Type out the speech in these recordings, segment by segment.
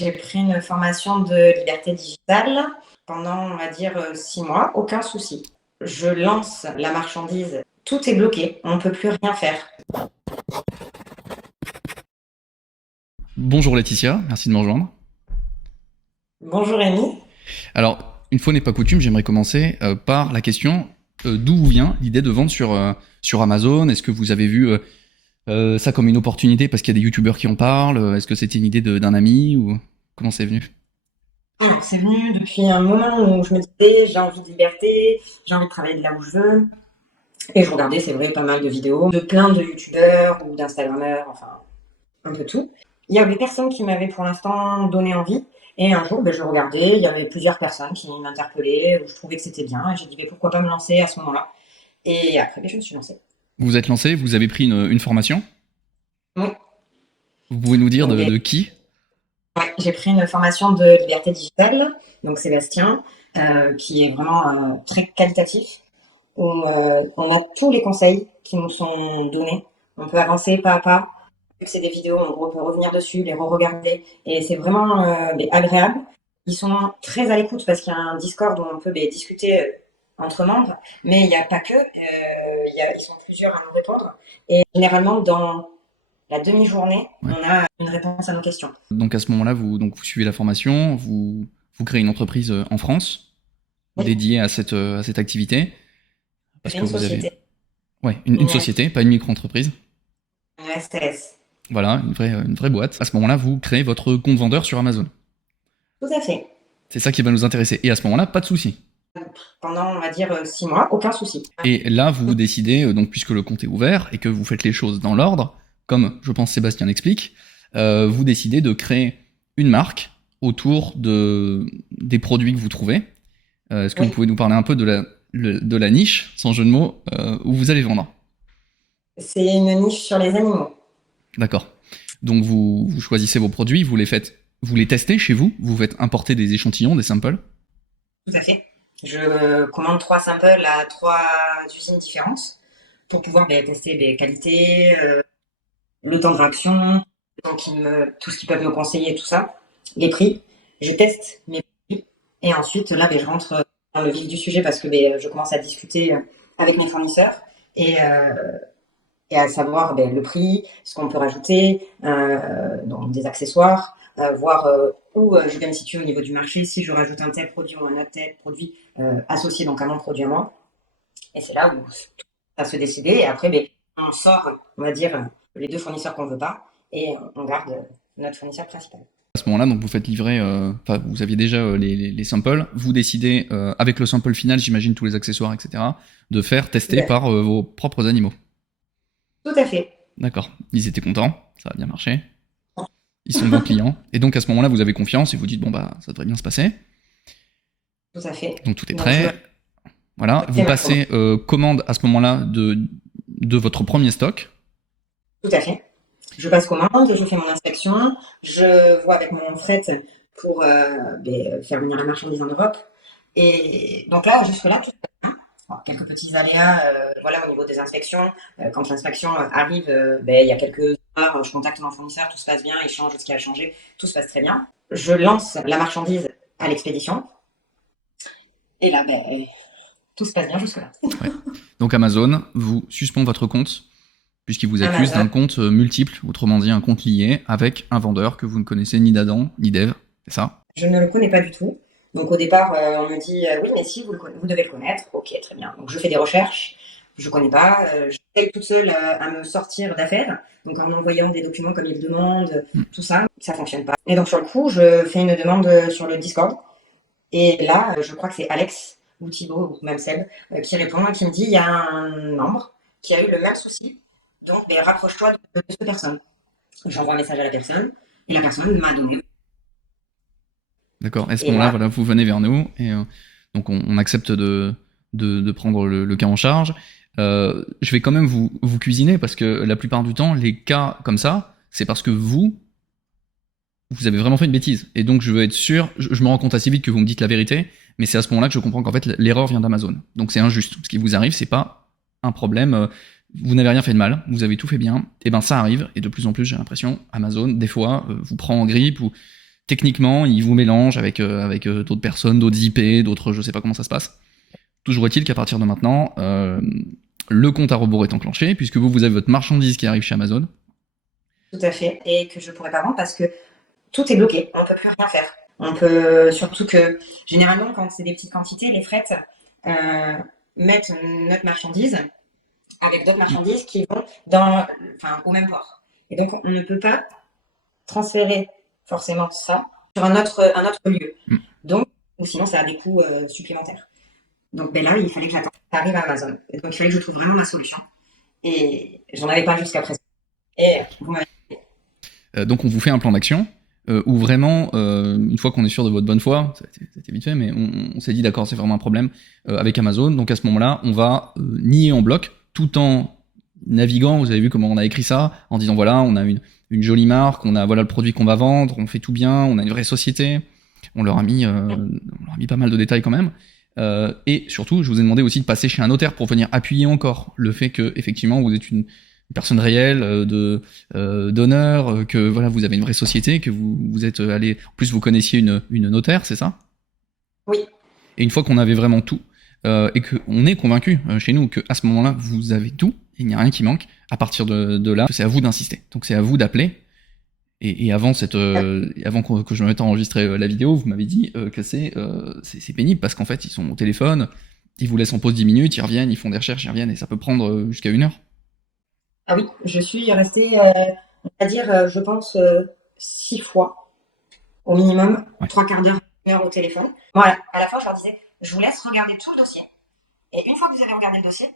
J'ai pris une formation de liberté digitale pendant, on va dire, 6 mois, aucun souci. Je lance la marchandise, tout est bloqué, on ne peut plus rien faire. Bonjour Laetitia, merci de me rejoindre. Bonjour Rémi. Alors, une fois n'est pas coutume, j'aimerais commencer par la question d'où vous vient l'idée de vendre sur Amazon. Est-ce que vous avez vu ça comme une opportunité parce qu'il y a des youtubeurs qui en parlent? Est-ce que c'était une idée d'un ami ou comment c'est venu? C'est venu depuis un moment où je me disais j'ai envie de liberté, j'ai envie de travailler de là où je veux. Et je regardais, c'est vrai, pas mal de vidéos de plein de youtubeurs ou d'instagrammeurs, enfin un peu tout. Il y avait personne qui m'avait pour l'instant donné envie. Et un jour, je regardais, il y avait plusieurs personnes qui m'interpellaient, où je trouvais que c'était bien. Et j'ai dit, pourquoi pas me lancer à ce moment-là. Et après, je me suis lancée. Vous vous êtes lancé, vous avez pris une formation. Oui. Vous pouvez nous dire Donc, de qui? ouais, j'ai pris une formation de liberté digitale, donc Sébastien, qui est vraiment très qualitatif. On a tous les conseils qui nous sont donnés. On peut avancer pas à pas. Vu que c'est des vidéos, on peut revenir dessus, les re-regarder. Et c'est vraiment agréable. Ils sont très à l'écoute parce qu'il y a un Discord où on peut discuter entre membres. Mais il n'y a pas que. Ils sont plusieurs à nous répondre. Et généralement, dans la demi-journée, Ouais. on a une réponse à nos questions. Donc à ce moment-là, vous suivez la formation, vous créez une entreprise en France Oui, dédiée à cette activité parce c'est que une vous avez société, une société, pas une micro-entreprise. une STS. Voilà, une vraie boîte. À ce moment-là, vous créez votre compte vendeur sur Amazon. Tout à fait. C'est ça qui va nous intéresser. Et à ce moment-là, pas de souci. Pendant, on va dire, 6 mois, aucun souci. Et là, vous décidez, donc puisque le compte est ouvert et que vous faites les choses dans l'ordre, comme je pense Sébastien l'explique, vous décidez de créer une marque autour des produits que vous trouvez. Est-ce que vous Oui, pouvez nous parler un peu de la niche, sans jeu de mots, où vous allez vendre? c'est une niche sur les animaux. D'accord. Donc vous choisissez vos produits, vous les testez chez vous, vous faites importer des échantillons, des samples. Tout à fait. Je commande 3 samples à 3 usines différentes pour pouvoir tester les qualités, le temps de réaction, tout ce qu'ils peuvent me conseiller, tout ça, les prix. Je teste mes prix et ensuite là, je rentre dans le vif du sujet parce que je commence à discuter avec mes fournisseurs et, euh, et à savoir le prix, ce qu'on peut rajouter, donc des accessoires, voir où je vais me situer au niveau du marché, si je rajoute un tel produit ou un autre tel produit associé donc à mon produit à moi. Et c'est là où tout va se décider. Et après, on sort, on va dire, les deux fournisseurs qu'on veut pas et on garde notre fournisseur principal. À ce moment-là, donc vous faites livrer, vous aviez déjà les samples, vous décidez, avec le sample final, j'imagine tous les accessoires, etc., de faire Tout tester à fait. par vos propres animaux. Tout à fait. D'accord. Ils étaient contents, ça a bien marché. Ils sont bons clients. Et donc à ce moment-là, vous avez confiance et vous dites, bon bah, ça devrait bien se passer. Tout à fait. Donc tout est Donc, je prêt. Voilà. fais Vous ma commande. passez commande à ce moment-là de votre premier stock. Tout à fait. Je passe commande, je fais mon inspection, je vois avec mon fret pour faire venir la marchandise en Europe. Et donc là, jusque-là, tout bon, quelques petits aléas voilà, au niveau des inspections. Quand l'inspection arrive, il y a quelques heures, je contacte mon fournisseur, tout se passe bien, il change ce qui a changé, tout se passe très bien. Je lance la marchandise à l'expédition. Et là, tout se passe bien jusque-là. Ouais. Donc Amazon vous suspend votre compte puisqu'il vous accuse Amazon, d'un compte multiple, autrement dit un compte lié avec un vendeur que vous ne connaissez ni d'Adam ni d'Ève. C'est ça? je ne le connais pas du tout. Donc au départ, on me dit oui, mais si, vous devez le connaître. Ok, très bien. Donc je fais des recherches, je ne connais pas. J'essaie toute seule à me sortir d'affaires. Donc en envoyant des documents comme ils demandent, Hmm. tout ça, ça fonctionne pas. Et donc sur le coup, je fais une demande sur le Discord. Et là, je crois que c'est Alex ou Thibaut ou même Seb qui répond et qui me dit il y a un membre qui a eu le même souci. Donc rapproche-toi de cette personne. J'envoie un message à la personne et la personne m'a donné. D'accord. Et à ce Et moment-là, là, voilà, vous venez vers nous et donc on accepte de prendre le cas en charge. Je vais quand même vous cuisiner parce que la plupart du temps, les cas comme ça, c'est parce que vous avez vraiment fait une bêtise. Et donc je veux être sûr, je me rends compte assez vite que vous me dites la vérité, mais c'est à ce moment-là que je comprends qu'en fait l'erreur vient d'Amazon. Donc c'est injuste. Ce qui vous arrive, c'est pas un problème. Vous n'avez rien fait de mal, vous avez tout fait bien. Et ben ça arrive, et de plus en plus j'ai l'impression, Amazon, des fois, vous prend en grippe ou techniquement, il vous mélange avec d'autres personnes, d'autres IP, d'autres, je sais pas comment ça se passe. Toujours est-il qu'à partir de maintenant, le compte à rebours est enclenché, puisque vous avez votre marchandise qui arrive chez Amazon. Tout à fait. Et que je pourrais pas vendre parce que tout est bloqué. On peut plus rien faire. On peut, surtout que, généralement, quand c'est des petites quantités, les frettes mettent notre marchandise avec d'autres marchandises qui vont au même port. Et donc, on ne peut pas transférer forcément ça sur un autre lieu. Donc, ou sinon, ça a des coûts supplémentaires. Donc, là, il fallait que j'attende. Ça arrive à Amazon. Et donc, il fallait que je trouve vraiment ma solution. Et j'en avais pas jusqu'à présent. Et vous m'avez donc on vous fait un plan d'action où vraiment, une fois qu'on est sûr de votre bonne foi, c'était vite fait, mais on s'est dit d'accord, c'est vraiment un problème avec Amazon. Donc à ce moment-là, on va nier en bloc tout en naviguant. Vous avez vu comment on a écrit ça, en disant voilà, on a une jolie marque, on a voilà le produit qu'on va vendre, on fait tout bien, on a une vraie société. On leur a mis pas mal de détails quand même. Et surtout, je vous ai demandé aussi de passer chez un notaire pour venir appuyer encore le fait que effectivement vous êtes une personne réelle d'honneur, que voilà vous avez une vraie société, que vous êtes allé, en plus vous connaissiez une notaire, c'est ça? Oui. Et une fois qu'on avait vraiment tout et qu'on est convaincu chez nous que à ce moment-là vous avez tout, il n'y a rien qui manque. À partir de là, c'est à vous d'insister. Donc c'est à vous d'appeler. Et avant avant que je me mette à enregistrer la vidéo, vous m'avez dit que c'est pénible parce qu'en fait ils sont au téléphone, ils vous laissent en pause 10 minutes, ils reviennent, ils font des recherches, ils reviennent et ça peut prendre jusqu'à 1 heure. Ah oui, je suis restée, on va dire, je pense, 6 fois au minimum, Ouais. 3/4 d'heure, 1 heure au téléphone. Moi, à la fin, je leur disais, je vous laisse regarder tout le dossier. Et une fois que vous avez regardé le dossier,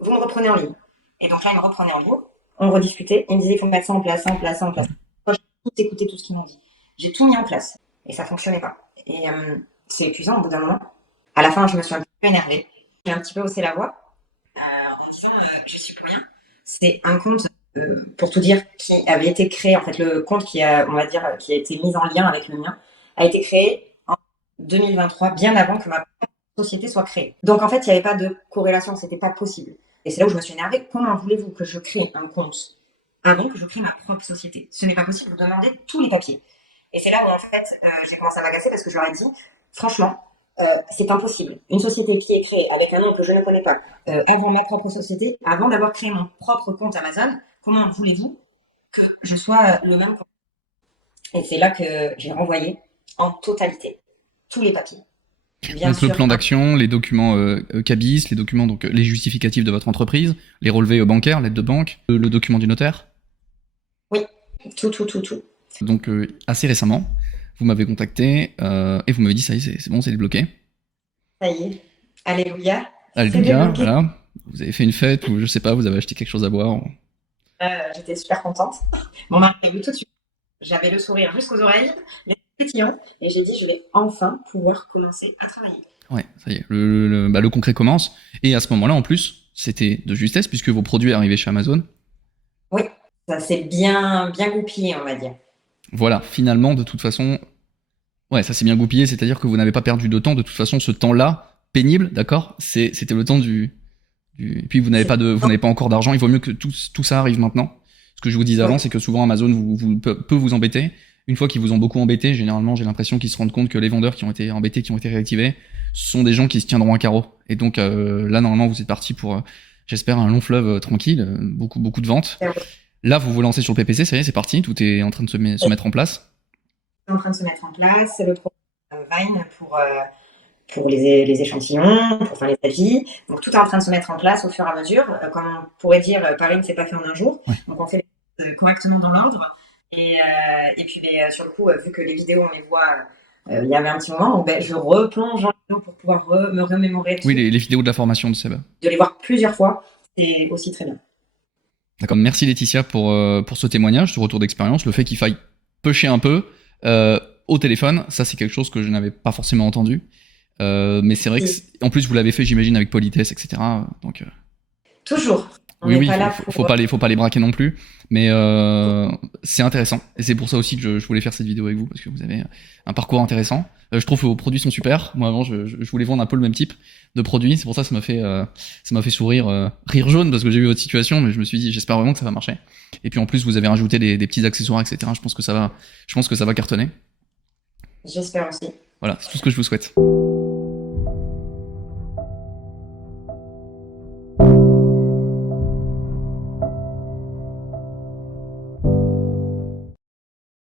vous me reprenez en ligne. Et donc là, ils me reprenaient en ligne, on rediscutait, ils me disaient, il faut mettre ça en place, ça en place, ça en place. Moi, j'ai tout écouté, tout ce qu'ils m'ont dit. J'ai tout mis en place. Et ça fonctionnait pas. Et c'est épuisant au bout d'un moment. À la fin, je me suis un petit peu énervée. J'ai un petit peu haussé la voix en disant, je suis pour rien. C'est un compte, pour tout dire, qui avait été créé, en fait, le compte qui a été mis en lien avec le mien, a été créé en 2023, bien avant que ma société soit créée. Donc, en fait, il n'y avait pas de corrélation, c'était pas possible. Et c'est là où je me suis énervée. Comment voulez-vous que je crée un compte avant que je crée ma propre société? Ce n'est pas possible, vous demandez tous les papiers. Et c'est là où, en fait, j'ai commencé à m'agacer parce que je leur ai dit, franchement, c'est impossible. Une société qui est créée avec un nom que je ne connais pas, avant ma propre société, avant d'avoir créé mon propre compte Amazon, comment voulez-vous que je sois le même compte? Et c'est là que j'ai renvoyé en totalité tous les papiers. Bien Donc sûr, le plan d'action, les documents CABIS, les documents donc les justificatifs de votre entreprise, les relevés bancaires, l'aide de banque, le document du notaire. Oui, tout. Donc assez récemment, vous m'avez contacté et vous m'avez dit ça y est, c'est bon, c'est débloqué. Ça y est, alléluia. Alléluia, voilà. Vous avez fait une fête ou je sais pas, vous avez acheté quelque chose à boire. J'étais super contente. Mon mari a vu tout de suite. J'avais le sourire jusqu'aux oreilles, les pétillants, et j'ai dit je vais enfin pouvoir commencer à travailler. Ouais, ça y est, le concret commence. Et à ce moment-là, en plus, c'était de justesse puisque vos produits arrivaient chez Amazon. Oui, ça s'est bien goupillé, on va dire. Voilà, finalement, de toute façon, ouais, ça s'est bien goupillé, c'est-à-dire que vous n'avez pas perdu de temps. De toute façon, ce temps-là, pénible, d'accord, c'était le temps du. Et puis vous n'avez pas encore d'argent. Il vaut mieux que tout ça arrive maintenant. Ce que je vous disais avant, c'est que souvent Amazon peut vous embêter. Une fois qu'ils vous ont beaucoup embêté, généralement, j'ai l'impression qu'ils se rendent compte que les vendeurs qui ont été embêtés, qui ont été réactivés, ce sont des gens qui se tiendront à carreau. Et donc là, normalement, vous êtes parti pour, j'espère, un long fleuve tranquille, beaucoup de ventes. Là, vous vous lancez sur le PPC, ça y est, c'est parti, tout est en train de se mettre en place. C'est en train de se mettre en place. C'est le programme Vine pour les échantillons, pour faire les avis. Donc tout est en train de se mettre en place au fur et à mesure. Comme on pourrait dire, Paris ne s'est pas fait en un jour. Ouais. Donc on fait les choses correctement dans l'ordre. Et puis sur le coup, vu que les vidéos, on les voit, il y avait un petit moment, donc je replonge en vidéo pour pouvoir me remémorer. Oui, les vidéos de la formation de Seb. De les voir plusieurs fois, c'est aussi très bien. D'accord, merci Laetitia pour ce témoignage, ce retour d'expérience, le fait qu'il faille pusher un peu au téléphone, ça c'est quelque chose que je n'avais pas forcément entendu. Mais c'est vrai que, en plus, vous l'avez fait, j'imagine, avec politesse, etc. Donc, toujours. Oui, faut pas les braquer non plus. Mais c'est intéressant. Et c'est pour ça aussi que je voulais faire cette vidéo avec vous, parce que vous avez un parcours intéressant. Je trouve que vos produits sont super. Moi, avant, je voulais vendre un peu le même type de produit. C'est pour ça que ça m'a fait sourire, rire jaune, parce que j'ai vu votre situation, mais je me suis dit, j'espère vraiment que ça va marcher. Et puis en plus, vous avez rajouté des petits accessoires, etc. Je pense que ça va cartonner. J'espère aussi. Voilà, c'est tout ce que je vous souhaite.